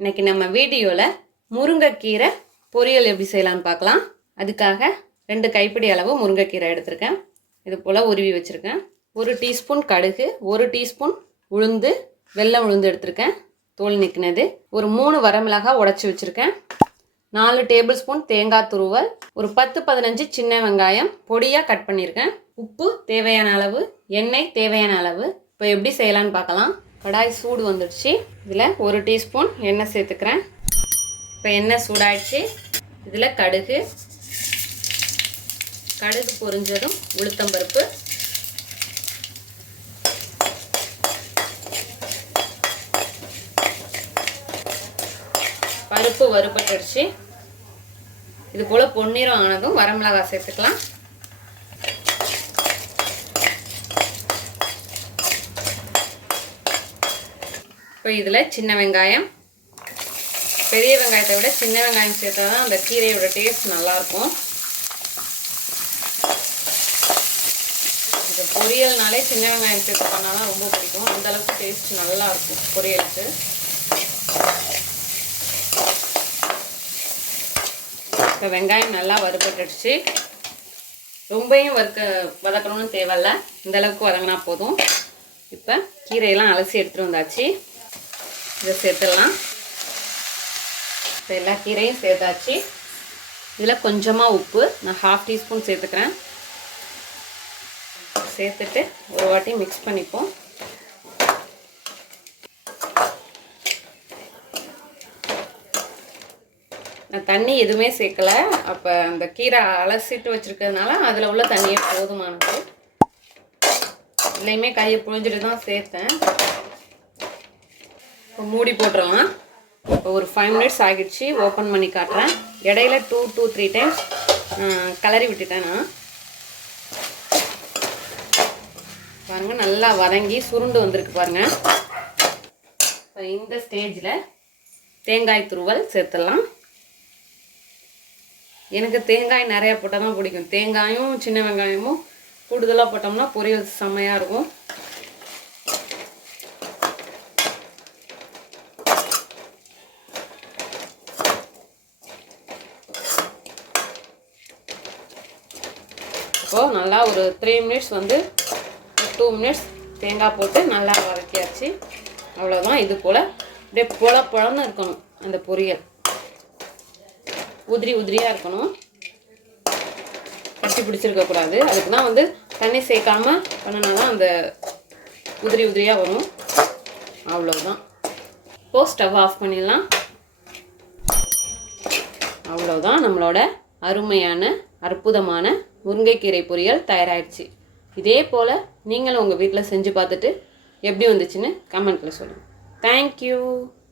இன்னைக்கு நம்ம வீடியோவில் முருங்கைக்கீரை பொரியல் எப்படி செய்யலாம்னு பார்க்கலாம். அதுக்காக 2 கைப்பிடி அளவு முருங்கைக்கீரை எடுத்திருக்கேன். இது போல் உருவி வச்சுருக்கேன். 1 டீஸ்பூன் கடுகு, 1 டீஸ்பூன் உளுந்து, வெள்ளை உளுந்து எடுத்திருக்கேன், தோல் நீக்கினது. ஒரு 3 வரமிளகாய் உடச்சி வச்சுருக்கேன். 4 டேபிள் ஸ்பூன் தேங்காய் துருவல், ஒரு 10-15 சின்ன வெங்காயம் பொடியாக கட் பண்ணியிருக்கேன். உப்பு தேவையான அளவு, எண்ணெய் தேவையான அளவு. இப்போ எப்படி செய்யலான்னு பார்க்கலாம். கடாய் சூடு வந்துடுச்சு. இதில் 1 டீஸ்பூன் எண்ணெய் சேர்த்துக்கிறேன். இப்போ எண்ணெய் சூடாயிடுச்சு. இதில் கடுகு பொரிஞ்சதும் உளுத்தம்பருப்பு, பருப்பு வறுபட்டுடுச்சு. இது போல் பொன்னிறம் ஆனதும் வரமிளகாய் சேர்த்துக்கலாம். இப்போ இதில் சின்ன வெங்காயம், பெரிய வெங்காயத்தை விட சின்ன வெங்காயம் சேர்த்தா தான் அந்த கீரையோட டேஸ்ட் நல்லாயிருக்கும். இந்த பொரியல்னாலே சின்ன வெங்காயம் சேர்த்து பண்ணால் தான் ரொம்ப பிடிக்கும். அந்தளவுக்கு டேஸ்ட் நல்லாயிருக்கும் பொரியலுக்கு. இப்போ வெங்காயம் நல்லா வறுபட்டுடுச்சு. ரொம்பவும் வதக்கணும்னு தேவையில்ல, இந்தளவுக்கு வதங்கினா போதும். இப்போ கீரையெல்லாம் அலசி எடுத்துகிட்டு வந்தாச்சு. இதை சேர்த்துடலாம். இப்போ எல்லா கீரையும் சேர்த்தாச்சு. இதில் கொஞ்சமாக உப்பு நான் 1/2 டீஸ்பூன் சேர்த்துக்கிறேன். சேர்த்துட்டு ஒரு வாட்டி மிக்ஸ் பண்ணிப்போம். நான் தண்ணி எதுவுமே சேர்க்கலை. அப்போ அந்த கீரை அலசிட்டு வச்சுருக்கிறதுனால அதில் உள்ள தண்ணியே போதுமானது. இல்லையுமே கையை புழிஞ்சிட்டு தான் சேர்த்தேன். இப்போ மூடி போட்டுடலாம். இப்போ ஒரு 5 மினிட்ஸ் ஆகிடுச்சு. ஓப்பன் பண்ணி காட்டுறேன். இடையில 2 to 3 டைம்ஸ் கலரி விட்டுட்டேன் நான். பாருங்கள், நல்லா வதங்கி சுருண்டு வந்திருக்கு பாருங்கள். இப்போ இந்த ஸ்டேஜில் தேங்காய் துருவல் சேர்த்துடலாம். எனக்கு தேங்காய் நிறையா போட்டால் தான் பிடிக்கும். தேங்காயும் சின்ன வெங்காயமும் கூடுதலாக போட்டோம்னா பொரியல் செம்மையாக இருக்கும். இப்போது நல்லா ஒரு 3 மினிட்ஸ் 2 மினிட்ஸ் தேங்காய் போட்டு நல்லா வதக்கியாச்சு. அவ்வளோதான். இது போல் அப்படியே பொழன்னு இருக்கணும் அந்த பொரியல். உதிரியாக இருக்கணும், கட்டி பிடிச்சிருக்கக்கூடாது. அதுக்கு தான் தண்ணி சேர்க்காம பண்ணினா தான் அந்த உதிரியாக வரும். அவ்வளோதான். இப்போது ஸ்டவ் ஆஃப் பண்ணிடலாம். அவ்வளோதான், நம்மளோட அருமையான அற்புதமான முருங்கைக்கீரை பொரியல் தயாராகிடுச்சு. இதே போல் நீங்களும் உங்கள் வீட்டில் செஞ்சு பார்த்துட்டு எப்படி வந்துச்சுன்னு கமெண்ட்டில் சொல்லுங்கள். தேங்க்யூ.